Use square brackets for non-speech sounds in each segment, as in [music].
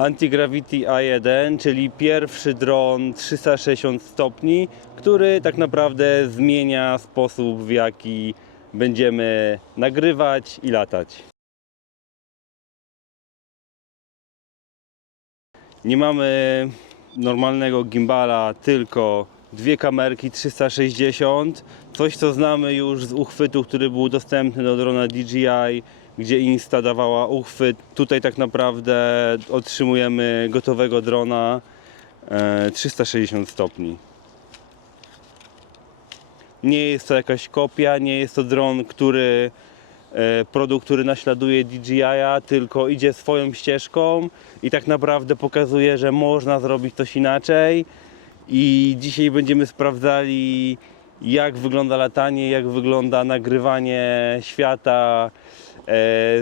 Anti-Gravity A1, czyli pierwszy dron 360 stopni, który tak naprawdę zmienia sposób w jaki będziemy nagrywać i latać. Nie mamy normalnego gimbala, tylko dwie kamerki 360. Coś co znamy już z uchwytu, który był dostępny do drona DJI, gdzie Insta dawała uchwyt. Tutaj tak naprawdę otrzymujemy gotowego drona e, 360 stopni. Nie jest to jakaś kopia, nie jest to dron, który e, produkt, który naśladuje DJI-a, tylko idzie swoją ścieżką i tak naprawdę pokazuje, że można zrobić coś inaczej. I dzisiaj będziemy sprawdzali, jak wygląda latanie, jak wygląda nagrywanie świata e,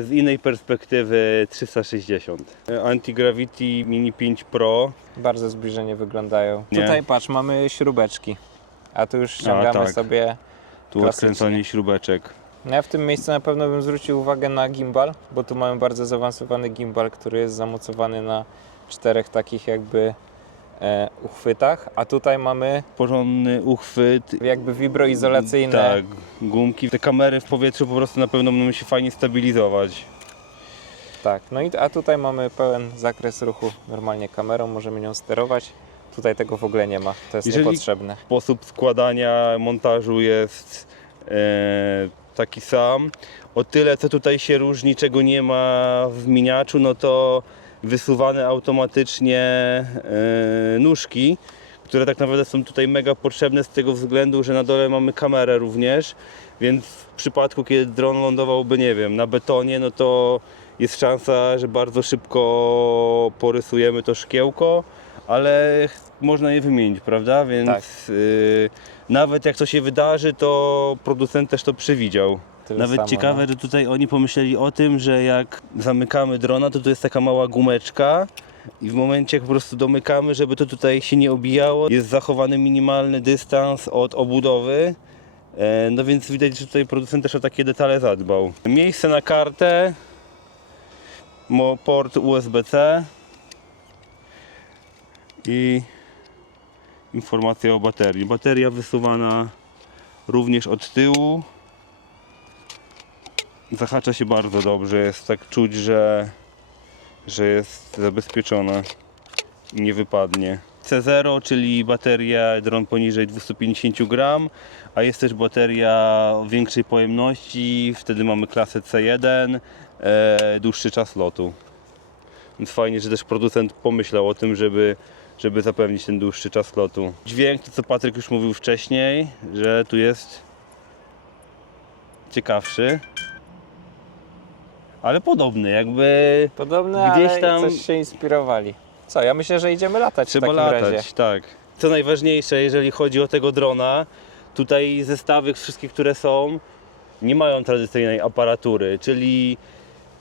z innej perspektywy 360. Anti-Gravity Mini 5 Pro. Bardzo zbliżenie wyglądają. Nie. Tutaj patrz, mamy śrubeczki. A tu już ściągamy tak. sobie. Tu Klasycznie. odkręcanie śrubeczek. No Ja w tym miejscu na pewno bym zwrócił uwagę na gimbal, bo tu mamy bardzo zaawansowany gimbal, który jest zamocowany na czterech takich jakby e, uchwytach, a tutaj mamy Porządny uchwyt jakby wibroizolacyjne. Tak, gumki. Te kamery w powietrzu po prostu na pewno będą się fajnie stabilizować. Tak, no i a tutaj mamy pełen zakres ruchu normalnie kamerą, możemy nią sterować. Tutaj tego w ogóle nie ma, to jest Jeżeli- niepotrzebne. Sposób składania montażu jest e, taki sam. O tyle, co tutaj się różni, czego nie ma w miniaczu, no to wysuwane automatycznie e, nóżki, które tak naprawdę są tutaj mega potrzebne z tego względu, że na dole mamy kamerę również, więc w przypadku, kiedy dron lądowałby, nie wiem, na betonie, no to jest szansa, że bardzo szybko porysujemy to szkiełko, ale można je wymienić, prawda? Więc Tak. y, nawet jak to się wydarzy, to producent też to przewidział. Tyle Nawet samo, ciekawe, no. że tutaj oni pomyśleli o tym, że jak zamykamy drona, to tu jest taka mała gumeczka i w momencie jak po prostu domykamy, żeby to tutaj się nie obijało, jest zachowany minimalny dystans od obudowy. E, No więc widać, że tutaj producent też o takie detale zadbał. Miejsce na kartę, mo- port USB-C i informacja o baterii. Bateria wysuwana również od tyłu. Zahacza się bardzo dobrze, jest tak czuć, że, że jest zabezpieczona i nie wypadnie. C0, czyli bateria dron poniżej 250 gram, a jest też bateria większej pojemności, wtedy mamy klasę C1, e, dłuższy czas lotu. Więc fajnie, że też producent pomyślał o tym, żeby, żeby zapewnić ten dłuższy czas lotu. Dźwięk, to co Patryk już mówił wcześniej, że tu jest ciekawszy, ale podobny, jakby Podobne, Gdzieś ale tam- coś się inspirowali. Co, ja myślę, że idziemy latać trzeba w takim latać, razie. tak. Co najważniejsze, jeżeli chodzi o tego drona, tutaj zestawy wszystkie, które są, nie mają tradycyjnej aparatury, czyli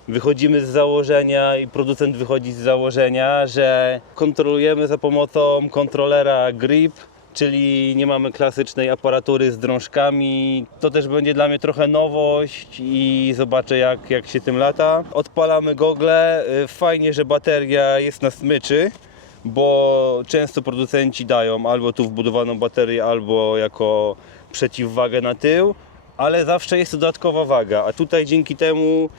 wychodzimy z założenia i producent wychodzi z założenia, że kontrolujemy za pomocą kontrolera grip, czyli nie mamy klasycznej aparatury z drążkami. To też będzie dla mnie trochę nowość i zobaczę jak, jak się tym lata. Odpalamy gogle, Y, fajnie, że bateria jest na smyczy, bo często producenci dają albo tu wbudowaną baterię, albo jako przeciwwagę na tył, ale zawsze jest to dodatkowa waga, a tutaj dzięki temu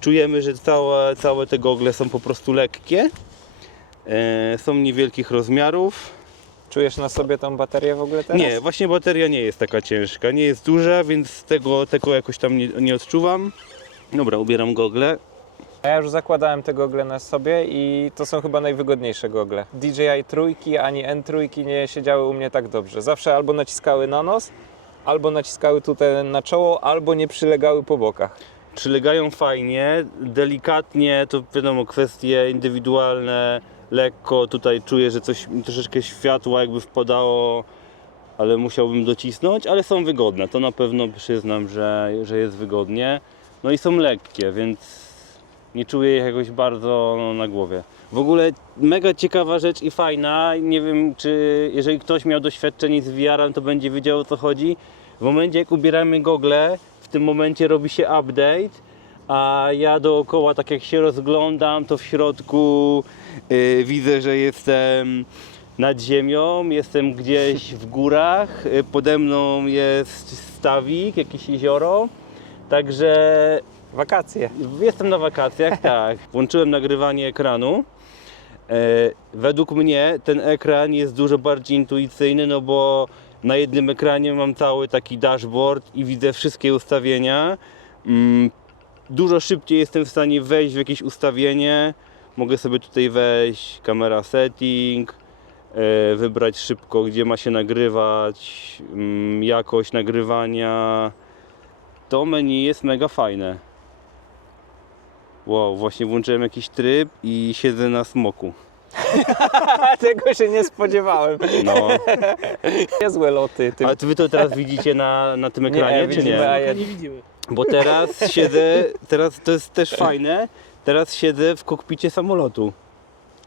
czujemy, że całe, całe te gogle są po prostu lekkie, e, są niewielkich rozmiarów. Czujesz na sobie tą baterię w ogóle teraz? Nie, właśnie bateria nie jest taka ciężka, nie jest duża, więc tego, tego jakoś tam nie, nie odczuwam. Dobra, ubieram gogle. Ja już zakładałem te gogle na sobie i to są chyba najwygodniejsze gogle. DJI trójki ani N trójki nie siedziały u mnie tak dobrze. Zawsze albo naciskały na nos, albo naciskały tutaj na czoło, albo nie przylegały po bokach. Przylegają fajnie, delikatnie, to wiadomo, kwestie indywidualne, lekko tutaj czuję, że coś troszeczkę światła jakby wpadało, ale musiałbym docisnąć, ale są wygodne, to na pewno przyznam, że, że jest wygodnie. No i są lekkie, więc nie czuję ich jakoś bardzo no, na głowie. W ogóle mega ciekawa rzecz i fajna, nie wiem czy jeżeli ktoś miał doświadczenie z VR-em, to będzie wiedział o co chodzi. W momencie jak ubieramy gogle, w tym momencie robi się update, a ja dookoła, tak jak się rozglądam, to w środku y, widzę, że jestem nad ziemią, jestem gdzieś w górach, y, pode mną jest stawik, jakieś jezioro, także Wakacje. Jestem na wakacjach, [laughs] tak. Włączyłem nagrywanie ekranu. E, według mnie ten ekran jest dużo bardziej intuicyjny, no bo na jednym ekranie mam cały taki dashboard i widzę wszystkie ustawienia. Dużo szybciej jestem w stanie wejść w jakieś ustawienie. Mogę sobie tutaj wejść, kamera setting, e, wybrać szybko, gdzie ma się nagrywać, mm, jakość nagrywania. To menu jest mega fajne. Wow, właśnie włączyłem jakiś tryb i siedzę na smoku. [laughs] Tego się nie spodziewałem. No. [laughs] Niezłe loty. Tym. A wy to teraz widzicie na, na tym ekranie, czy widzimy, nie? a A ja- nie widzimy. Bo teraz [laughs] siedzę, teraz to jest też fajne, teraz siedzę w kokpicie samolotu.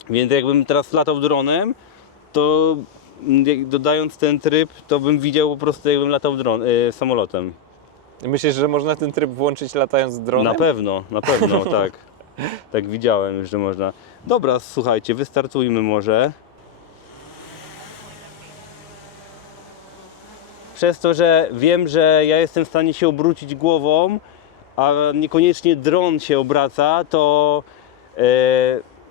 Więc jakbym teraz latał dronem, to dodając ten tryb, to bym widział po prostu jakbym latał dron, y, samolotem. Myślisz, że można ten tryb włączyć latając dronem? Na pewno, na pewno, [laughs] tak. Tak widziałem że można. Dobra, słuchajcie, wystartujmy może. Przez to, że wiem, że ja jestem w stanie się obrócić głową, a niekoniecznie dron się obraca, to e,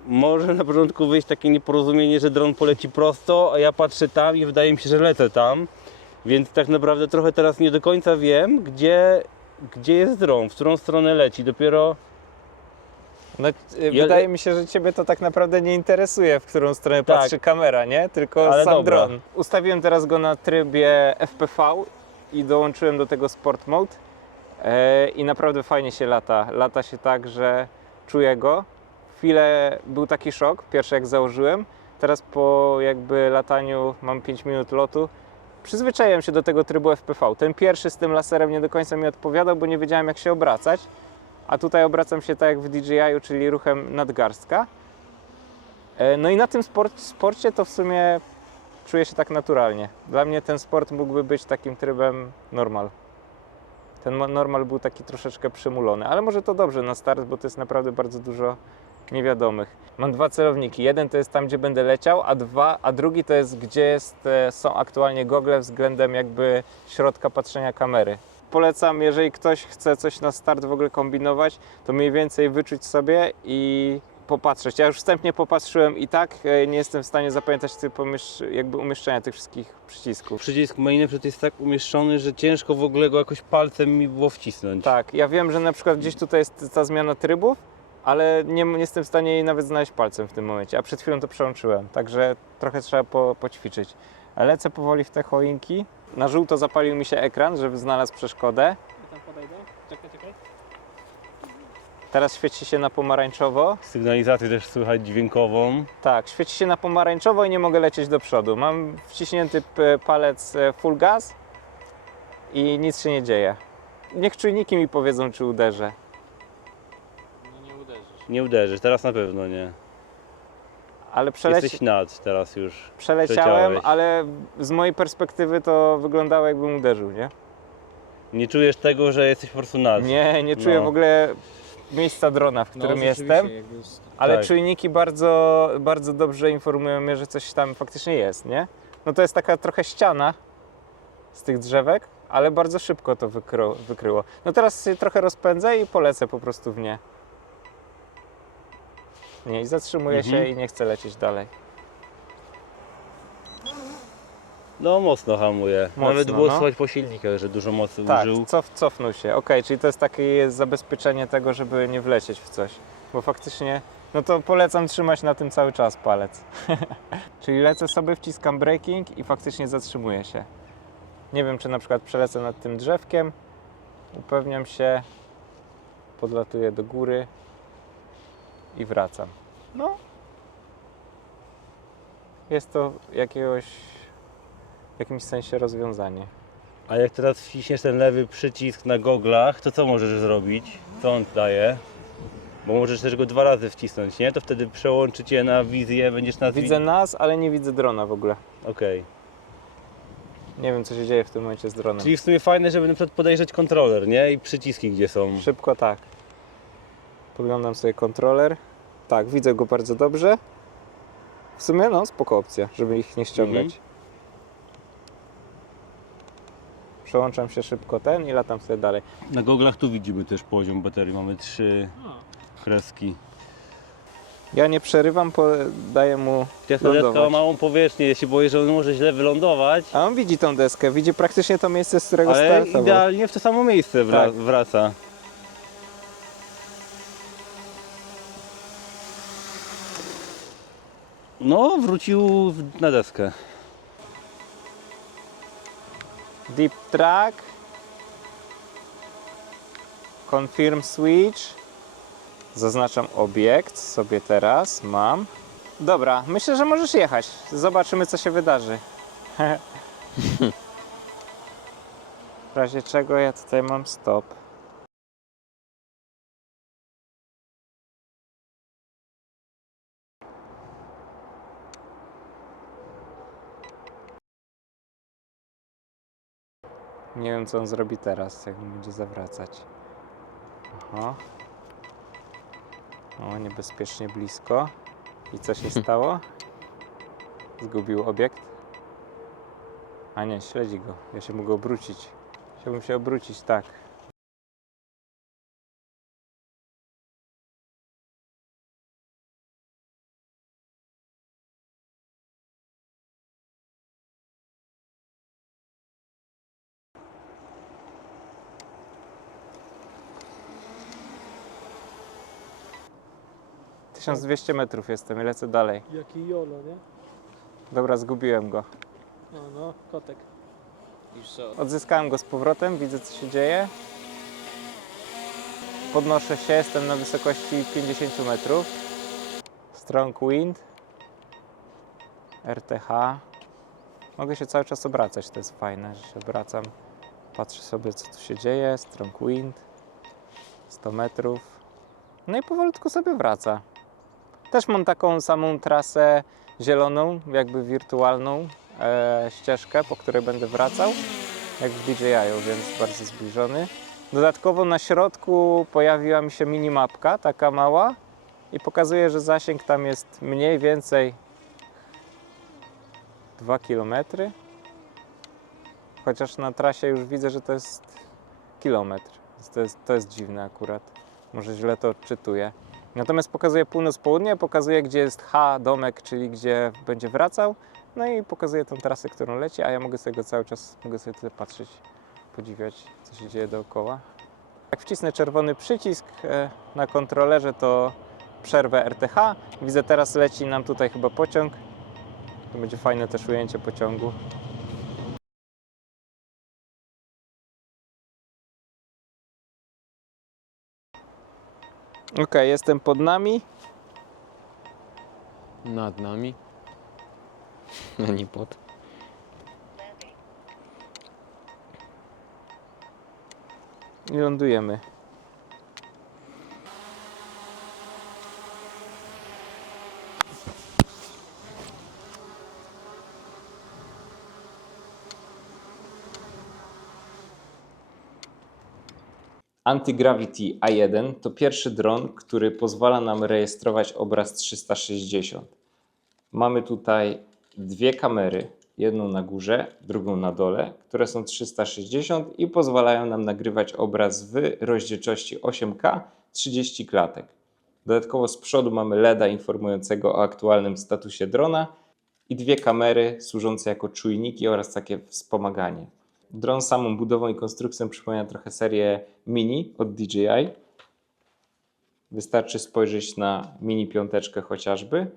może na początku wyjść takie nieporozumienie, że dron poleci prosto, a ja patrzę tam i wydaje mi się, że lecę tam. Więc tak naprawdę trochę teraz nie do końca wiem, gdzie, gdzie jest dron, w którą stronę leci. Dopiero No, y, Ja- Wydaje mi się, że Ciebie to tak naprawdę nie interesuje, w którą stronę Tak. patrzy kamera, nie? Tylko Ale sam dobra. dron. Ustawiłem teraz go na trybie FPV i dołączyłem do tego Sport Mode e, i naprawdę fajnie się lata. Lata się tak, że czuję go. Chwilę był taki szok, pierwszy jak założyłem. Teraz po jakby lataniu mam 5 minut lotu. Przyzwyczaiłem się do tego trybu FPV. Ten pierwszy z tym laserem nie do końca mi odpowiadał, bo nie wiedziałem jak się obracać. A tutaj obracam się tak jak w DJI, czyli ruchem nadgarstka. E, No i na tym sporcie to w sumie czuję się tak naturalnie. Dla mnie ten sport mógłby być takim trybem normal. Ten normal był taki troszeczkę przymulony, ale może to dobrze na start, bo to jest naprawdę bardzo dużo niewiadomych. Mam dwa celowniki. Jeden to jest tam, gdzie będę leciał, a, dwa, a drugi to jest, gdzie jest, e, są aktualnie gogle względem jakby środka patrzenia kamery. Polecam, jeżeli ktoś chce coś na start w ogóle kombinować, to mniej więcej wyczuć sobie i popatrzeć. Ja już wstępnie popatrzyłem i tak e, nie jestem w stanie zapamiętać pomiesz- jakby umieszczenia tych wszystkich przycisków. przycisk main przed jest tak umieszczony, że ciężko w ogóle go jakoś palcem mi było wcisnąć. Tak, ja wiem, że na przykład gdzieś tutaj jest ta zmiana trybów, ale nie, nie jestem w stanie jej nawet znaleźć palcem w tym momencie, a przed chwilą to przełączyłem, także trochę trzeba po, poćwiczyć. Lecę powoli w te choinki. Na żółto zapalił mi się ekran, żeby znalazł przeszkodę. Ja tam podejdę. Czekaj, czekaj. Teraz świeci się na pomarańczowo. Sygnalizację też słychać dźwiękową. Tak, świeci się na pomarańczowo i nie mogę lecieć do przodu. Mam wciśnięty p- palec e, full gas i nic się nie dzieje. Niech czujniki mi powiedzą, czy uderzę. No nie uderzysz. Nie uderzysz, teraz na pewno nie. Ale przeleci... Jesteś nad teraz już. przeleciałem, ale z mojej perspektywy to wyglądało jakbym uderzył, nie? Nie czujesz tego, że jesteś po prostu nad. Nie, nie czuję No. w ogóle miejsca drona, w którym rzeczywiście, jestem, jest- ale Tak. czujniki bardzo, bardzo dobrze informują mnie, że coś tam faktycznie jest, nie? No to jest taka trochę ściana z tych drzewek, ale bardzo szybko to wykryło. No teraz się trochę rozpędzę i polecę po prostu w nie. Nie, i zatrzymuję Mhm. się i nie chcę lecieć dalej. No mocno hamuje. Mocno, Nawet było no. słychać po silnikach, że dużo mocy Tak, użył. cof, cofnął się. Okej, czyli to jest takie zabezpieczenie tego, żeby nie wlecieć w coś. Bo faktycznie, no to polecam trzymać na tym cały czas palec. [laughs] czyli lecę sobie, wciskam braking i faktycznie zatrzymuję się. Nie wiem, czy na przykład przelecę nad tym drzewkiem, upewniam się, podlatuję do góry i wracam. No. Jest to jakiegoś, w jakimś sensie rozwiązanie. A jak teraz wciśniesz ten lewy przycisk na goglach, to co możesz zrobić? Co on daje? Bo możesz też go dwa razy wcisnąć, nie? To wtedy przełączy cię na wizję, będziesz na Widzę nas, ale nie widzę drona w ogóle. Okej. Nie wiem, co się dzieje w tym momencie z dronem. Czyli w sumie fajne, żeby na przykład podejrzeć kontroler, nie? I przyciski gdzie są. Szybko tak. Poglądam sobie kontroler. Tak, widzę go bardzo dobrze. W sumie no, spoko opcja, żeby ich nie ściągać. Mhm. Przełączam się szybko ten i latam sobie dalej. Na goglach tu widzimy też poziom baterii. Mamy trzy kreski. Ja nie przerywam, po, daję mu Deska ma lądować. małą powierzchnię, ja się boję, że on może źle wylądować. A on widzi tą deskę, widzi praktycznie to miejsce, z którego Ale startował. idealnie w to samo miejsce wra- Tak. wraca. No, wrócił na deskę. Deep track. Confirm switch. Zaznaczam obiekt sobie teraz. Mam. Dobra, myślę, że możesz jechać. Zobaczymy, co się wydarzy. [laughs] w razie czego ja tutaj mam stop. Nie wiem, co on zrobi teraz, jak mi będzie zawracać. Aha. O, niebezpiecznie blisko. I co się [laughs] stało? Zgubił obiekt? A nie, śledzi go. Ja się mogę obrócić. Chciałbym się obrócić, tak. Tysiąc dwieście metrów jestem i lecę dalej. jaki jolo, nie? Dobra, zgubiłem go. No, no, kotek. Odzyskałem go z powrotem, widzę co się dzieje. Podnoszę się, jestem na wysokości 50 metrów. Strong wind. RTH. Mogę się cały czas obracać, to jest fajne, że się obracam. Patrzę sobie co tu się dzieje. Strong wind. 100 metrów. No i powolutku sobie wraca. Też mam taką samą trasę zieloną, jakby wirtualną e, ścieżkę, po której będę wracał, jak w DJI, więc bardzo zbliżony. Dodatkowo na środku pojawiła mi się minimapka, taka mała i pokazuje, że zasięg tam jest mniej więcej 2 km. Chociaż na trasie już widzę, że to jest kilometr. To jest, to jest dziwne akurat. Może źle to odczytuję. Natomiast pokazuje północ-południe, pokazuje gdzie jest H, domek, czyli gdzie będzie wracał. No i pokazuje tą trasę, którą leci, a ja mogę sobie go cały czas, mogę sobie tyle patrzeć, podziwiać, co się dzieje dookoła. Jak wcisnę czerwony przycisk e, na kontrolerze, to przerwę RTH. Widzę teraz leci nam tutaj chyba pociąg. To będzie fajne też ujęcie pociągu. Ok, jestem pod nami. Nad nami. A [laughs] nie pod. I lądujemy. Antigravity A1 to pierwszy dron, który pozwala nam rejestrować obraz 360. Mamy tutaj dwie kamery, jedną na górze, drugą na dole, które są 360 i pozwalają nam nagrywać obraz w rozdzielczości 8K 30 klatek. Dodatkowo z przodu mamy LEDa informującego o aktualnym statusie drona i dwie kamery służące jako czujniki oraz takie wspomaganie. Dron samą budową i konstrukcją przypomina trochę serię Mini od DJI. Wystarczy spojrzeć na Mini piąteczkę chociażby.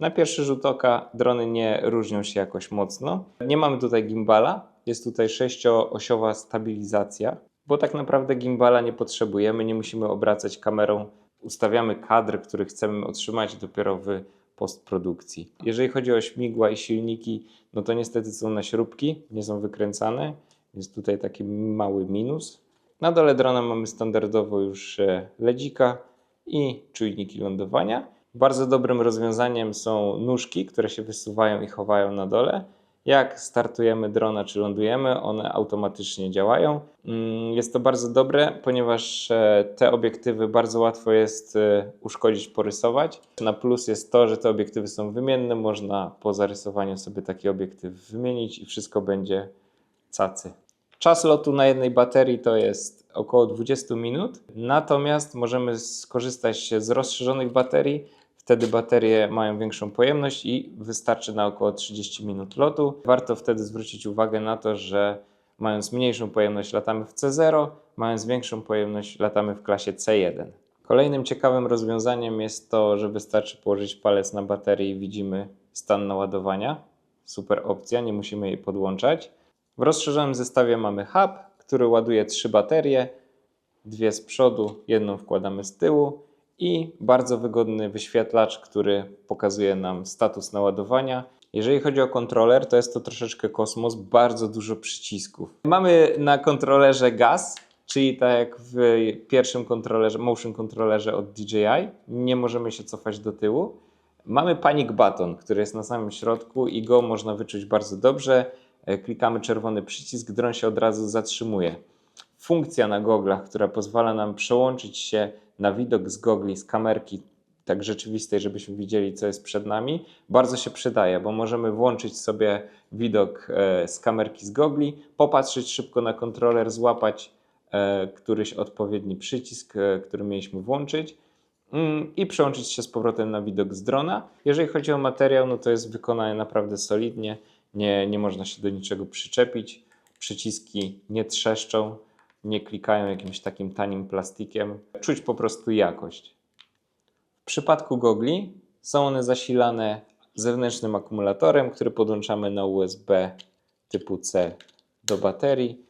Na pierwszy rzut oka drony nie różnią się jakoś mocno. Nie mamy tutaj gimbala, jest tutaj sześcioosiowa stabilizacja, bo tak naprawdę gimbala nie potrzebujemy, nie musimy obracać kamerą. Ustawiamy kadr, który chcemy otrzymać dopiero w postprodukcji. Jeżeli chodzi o śmigła i silniki, no to niestety są na śrubki, nie są wykręcane. Jest tutaj taki mały minus. Na dole drona mamy standardowo już e, ledzika i czujniki lądowania. Bardzo dobrym rozwiązaniem są nóżki, które się wysuwają i chowają na dole. Jak startujemy drona czy lądujemy, one automatycznie działają. Mm, Jest to bardzo dobre, ponieważ e, te obiektywy bardzo łatwo jest e, uszkodzić, porysować. Na plus jest to, że te obiektywy są wymienne, można po zarysowaniu sobie taki obiektyw wymienić i wszystko będzie cacy. Czas lotu na jednej baterii to jest około 20 minut, natomiast możemy skorzystać z rozszerzonych baterii. Wtedy baterie mają większą pojemność i wystarczy na około 30 minut lotu. Warto wtedy zwrócić uwagę na to, że mając mniejszą pojemność latamy w C0, mając większą pojemność latamy w klasie C1. Kolejnym ciekawym rozwiązaniem jest to, że wystarczy położyć palec na baterii i widzimy stan naładowania. Super opcja, nie musimy jej podłączać. W rozszerzonym zestawie mamy hub, który ładuje trzy baterie, dwie z przodu, jedną wkładamy z tyłu i bardzo wygodny wyświetlacz, który pokazuje nam status naładowania. Jeżeli chodzi o kontroler, to jest to troszeczkę kosmos, bardzo dużo przycisków. Mamy na kontrolerze gaz, czyli tak jak w pierwszym kontrolerze, motion kontrolerze od DJI, nie możemy się cofać do tyłu. Mamy panic button, który jest na samym środku i go można wyczuć bardzo dobrze. E, Klikamy czerwony przycisk, dron się od razu zatrzymuje. Funkcja na goglach, która pozwala nam przełączyć się na widok z gogli, z kamerki tak rzeczywistej, żebyśmy widzieli, co jest przed nami, bardzo się przydaje, bo możemy włączyć sobie widok e, z kamerki z gogli, popatrzeć szybko na kontroler, złapać e, któryś odpowiedni przycisk, który mieliśmy włączyć mm, i przełączyć się z powrotem na widok z drona. Jeżeli chodzi o materiał, no to jest wykonane naprawdę solidnie, nie, nie można się do niczego przyczepić, przyciski nie trzeszczą, nie klikają jakimś takim tanim plastikiem, czuć po prostu jakość. W przypadku gogli są one zasilane zewnętrznym akumulatorem, który podłączamy na USB typu C do baterii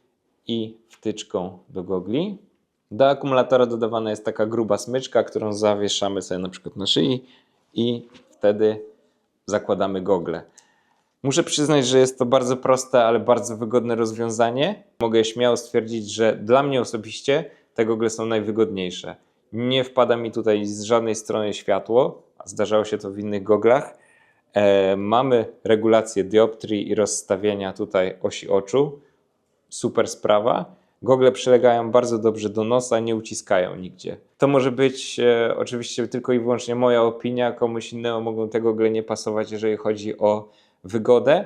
i wtyczką do gogli. Do akumulatora dodawana jest taka gruba smyczka, którą zawieszamy sobie na przykład na szyi i wtedy zakładamy gogle. Muszę przyznać, że jest to bardzo proste, ale bardzo wygodne rozwiązanie. Mogę śmiało stwierdzić, że dla mnie osobiście te gogle są najwygodniejsze. Nie wpada mi tutaj z żadnej strony światło, a zdarzało się to w innych goglach. E, mamy regulację dioptrii i rozstawienia tutaj osi oczu. Super sprawa. Gogle przylegają bardzo dobrze do nosa, nie uciskają nigdzie. To może być e, oczywiście tylko i wyłącznie moja opinia, komuś innemu mogą te gogle nie pasować, jeżeli chodzi o wygodę.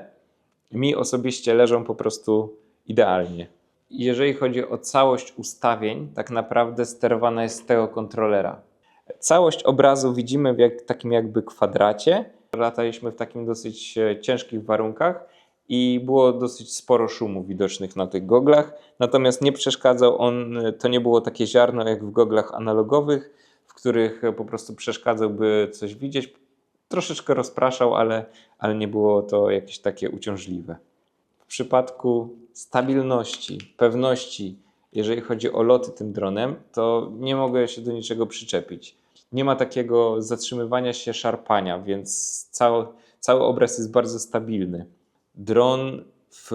Mi osobiście leżą po prostu idealnie. Jeżeli chodzi o całość ustawień, tak naprawdę sterowana jest z tego kontrolera. Całość obrazu widzimy w jak, takim jakby kwadracie. Lataliśmy w takim dosyć e, ciężkich warunkach i było dosyć sporo szumu widocznych na tych goglach. Natomiast nie przeszkadzał on, e, to nie było takie ziarno jak w goglach analogowych, w których e, po prostu przeszkadzałby coś widzieć. Troszeczkę rozpraszał, ale, ale nie było to jakieś takie uciążliwe. W przypadku stabilności, pewności, jeżeli chodzi o loty tym dronem, to nie mogę się do niczego przyczepić. Nie ma takiego zatrzymywania się, szarpania, więc cały, cały obraz jest bardzo stabilny. Dron w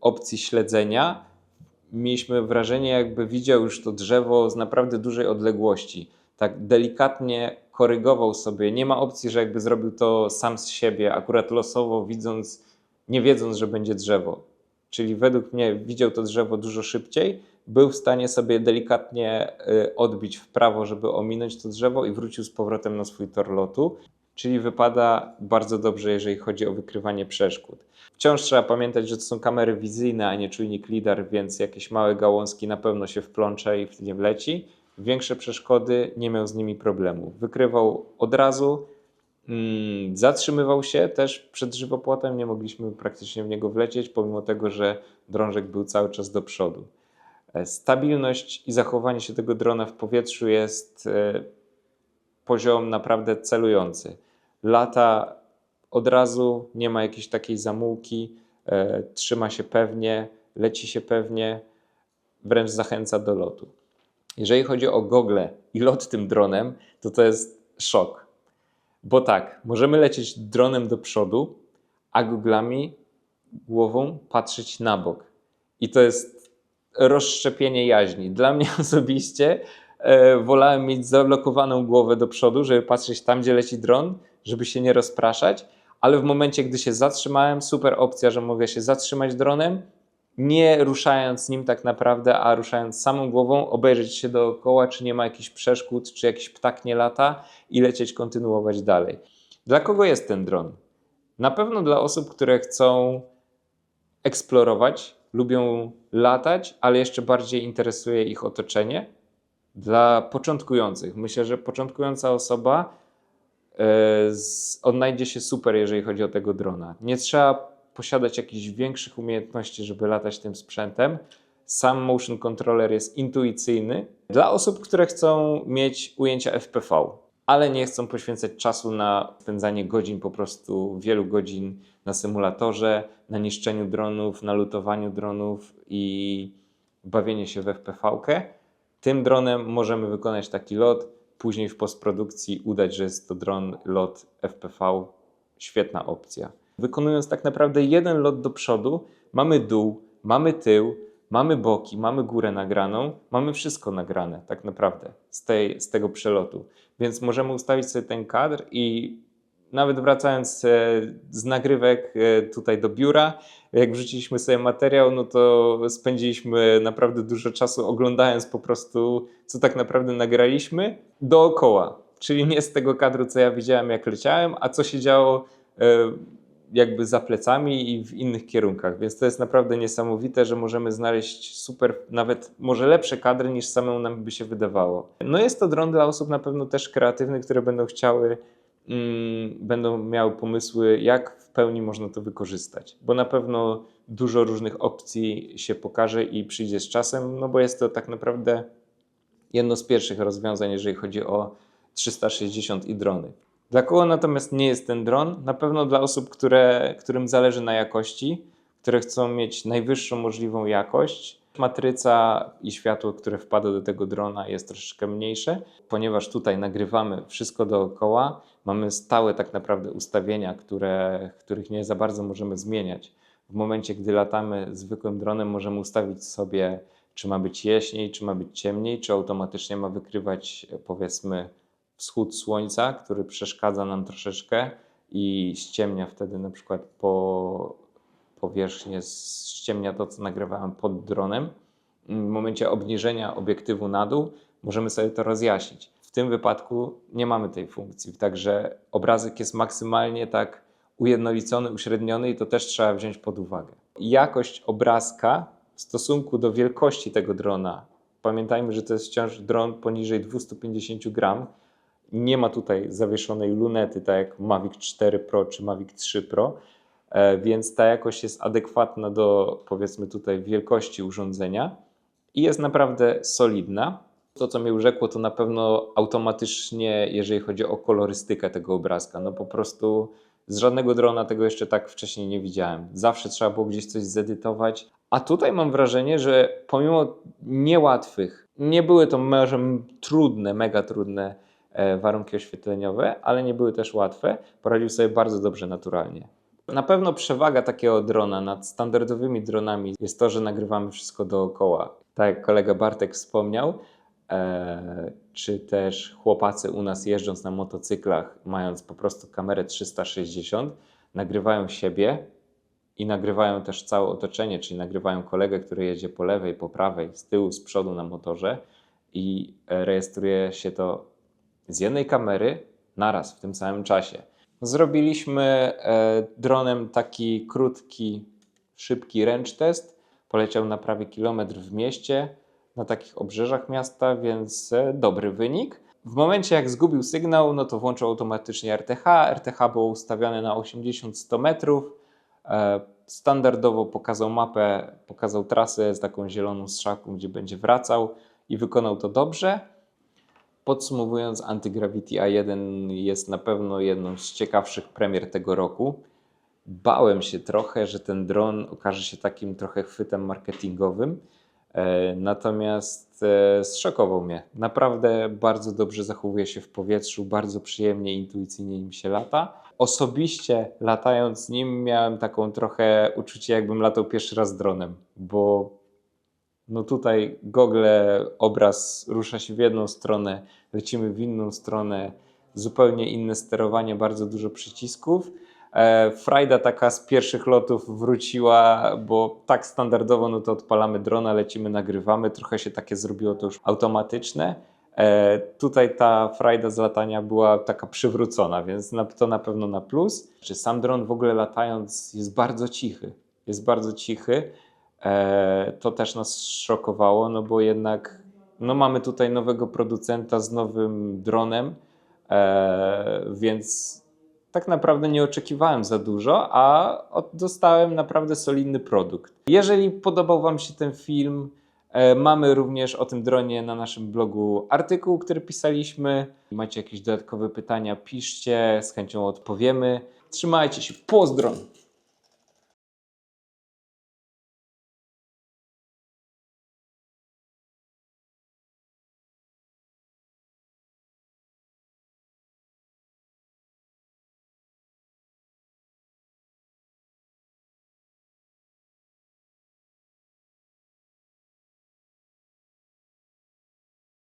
opcji śledzenia mieliśmy wrażenie, jakby widział już to drzewo z naprawdę dużej odległości. Tak delikatnie korygował sobie. Nie ma opcji, że jakby zrobił to sam z siebie, akurat losowo, widząc, nie wiedząc, że będzie drzewo. Czyli według mnie widział to drzewo dużo szybciej, był w stanie sobie delikatnie y, odbić w prawo, żeby ominąć to drzewo i wrócił z powrotem na swój tor lotu. Czyli wypada bardzo dobrze, jeżeli chodzi o wykrywanie przeszkód. Wciąż trzeba pamiętać, że to są kamery wizyjne, a nie czujnik LIDAR, więc jakieś małe gałązki na pewno się wplącze i w nie wleci. Większe przeszkody nie miał z nimi problemu. Wykrywał od razu, mm, zatrzymywał się też przed żywopłotem, nie mogliśmy praktycznie w niego wlecieć, pomimo tego, że drążek był cały czas do przodu. E, Stabilność i zachowanie się tego drona w powietrzu jest e, poziom naprawdę celujący. Lata od razu, nie ma jakiejś takiej zamułki, e, trzyma się pewnie, leci się pewnie, wręcz zachęca do lotu. Jeżeli chodzi o gogle i lot tym dronem, to to jest szok. Bo tak, możemy lecieć dronem do przodu, a goglami głową patrzeć na bok. I to jest rozszczepienie jaźni. Dla mnie [laughs] osobiście e, wolałem mieć zablokowaną głowę do przodu, żeby patrzeć tam, gdzie leci dron, żeby się nie rozpraszać, ale w momencie, gdy się zatrzymałem, super opcja, że mogę się zatrzymać dronem, nie ruszając nim tak naprawdę, a ruszając samą głową, obejrzeć się dookoła, czy nie ma jakichś przeszkód, czy jakiś ptak nie lata i lecieć, kontynuować dalej. Dla kogo jest ten dron? Na pewno dla osób, które chcą eksplorować, lubią latać, ale jeszcze bardziej interesuje ich otoczenie. Dla początkujących. Myślę, że początkująca osoba z, odnajdzie się super, jeżeli chodzi o tego drona. Nie trzeba posiadać jakichś większych umiejętności, żeby latać tym sprzętem. Sam motion controller jest intuicyjny. Dla osób, które chcą mieć ujęcia FPV, ale nie chcą poświęcać czasu na spędzanie godzin, po prostu wielu godzin na symulatorze, na niszczeniu dronów, na lutowaniu dronów i bawienie się w FPV-kę. Tym dronem możemy wykonać taki lot, później w postprodukcji udać, że jest to dron lot FPV. Świetna opcja. Wykonując tak naprawdę jeden lot do przodu, mamy dół, mamy tył, mamy boki, mamy górę nagraną, mamy wszystko nagrane tak naprawdę z, tej, z tego przelotu. Więc możemy ustawić sobie ten kadr i nawet wracając e, z nagrywek e, tutaj do biura, jak wrzuciliśmy sobie materiał, no to spędziliśmy naprawdę dużo czasu oglądając po prostu, co tak naprawdę nagraliśmy dookoła. Czyli nie z tego kadru, co ja widziałem, jak leciałem, a co się działo e, jakby za plecami i w innych kierunkach. Więc to jest naprawdę niesamowite, że możemy znaleźć super, nawet może lepsze kadry niż samemu nam by się wydawało. No jest to dron dla osób na pewno też kreatywnych, które będą chciały mm, będą miały pomysły, jak w pełni można to wykorzystać. Bo na pewno dużo różnych opcji się pokaże i przyjdzie z czasem, no bo jest to tak naprawdę jedno z pierwszych rozwiązań, jeżeli chodzi o 360 i drony. Dla kogo natomiast nie jest ten dron? Na pewno dla osób, które, którym zależy na jakości, które chcą mieć najwyższą możliwą jakość. Matryca i światło, które wpada do tego drona jest troszeczkę mniejsze, ponieważ tutaj nagrywamy wszystko dookoła, mamy stałe tak naprawdę ustawienia, które, których nie za bardzo możemy zmieniać. W momencie, gdy latamy zwykłym dronem, możemy ustawić sobie, czy ma być jaśniej, czy ma być ciemniej, czy automatycznie ma wykrywać, powiedzmy, wschód słońca, który przeszkadza nam troszeczkę i ściemnia wtedy na przykład po powierzchnię, ściemnia to, co nagrywałem pod dronem. W momencie obniżenia obiektywu na dół możemy sobie to rozjaśnić. W tym wypadku nie mamy tej funkcji, także obrazek jest maksymalnie tak ujednolicony, uśredniony i to też trzeba wziąć pod uwagę. Jakość obrazka w stosunku do wielkości tego drona, pamiętajmy, że to jest wciąż dron poniżej 250 gram, nie ma tutaj zawieszonej lunety, tak jak Mavic 4 Pro czy Mavic 3 Pro, e, więc ta jakość jest adekwatna do powiedzmy tutaj wielkości urządzenia i jest naprawdę solidna. To, co mnie urzekło, to na pewno automatycznie, jeżeli chodzi o kolorystykę tego obrazka. No po prostu z żadnego drona tego jeszcze tak wcześniej nie widziałem. Zawsze trzeba było gdzieś coś zedytować. A tutaj mam wrażenie, że pomimo niełatwych, nie były to może trudne, mega trudne warunki oświetleniowe, ale nie były też łatwe, poradził sobie bardzo dobrze naturalnie. Na pewno przewaga takiego drona nad standardowymi dronami jest to, że nagrywamy wszystko dookoła. Tak jak kolega Bartek wspomniał, e, czy też chłopacy u nas jeżdżąc na motocyklach, mając po prostu kamerę 360, nagrywają siebie i nagrywają też całe otoczenie, czyli nagrywają kolegę, który jedzie po lewej, po prawej, z tyłu, z przodu na motorze i e, rejestruje się to z jednej kamery naraz w tym samym czasie. Zrobiliśmy e, dronem taki krótki, szybki ręcz test. Poleciał na prawie kilometr w mieście, na takich obrzeżach miasta, więc e, dobry wynik. W momencie jak zgubił sygnał, no to włączył automatycznie RTH. RTH było ustawione na 80-100 metrów. E, Standardowo pokazał mapę, pokazał trasę z taką zieloną strzałką, gdzie będzie wracał i wykonał to dobrze. Podsumowując, Antigravity A1 jest na pewno jedną z ciekawszych premier tego roku. Bałem się trochę, że ten dron okaże się takim trochę chwytem marketingowym, e, natomiast e, zszokował mnie. Naprawdę bardzo dobrze zachowuje się w powietrzu, bardzo przyjemnie, intuicyjnie nim się lata. Osobiście latając nim miałem taką trochę uczucie, jakbym latał pierwszy raz dronem, bo no tutaj gogle, obraz rusza się w jedną stronę, lecimy w inną stronę, zupełnie inne sterowanie, bardzo dużo przycisków, E, Frajda taka z pierwszych lotów wróciła, bo tak standardowo no to odpalamy drona, lecimy, nagrywamy, trochę się takie zrobiło to już automatyczne. E, tutaj ta frajda z latania była taka przywrócona, więc to na pewno na plus. Czy sam dron w ogóle latając jest bardzo cichy, jest bardzo cichy. E, to też nas szokowało, no bo jednak no mamy tutaj nowego producenta z nowym dronem, e, więc tak naprawdę nie oczekiwałem za dużo, a dostałem naprawdę solidny produkt. Jeżeli podobał Wam się ten film, e, mamy również o tym dronie na naszym blogu artykuł, który pisaliśmy. Macie jakieś dodatkowe pytania, piszcie, z chęcią odpowiemy. Trzymajcie się, pozdro!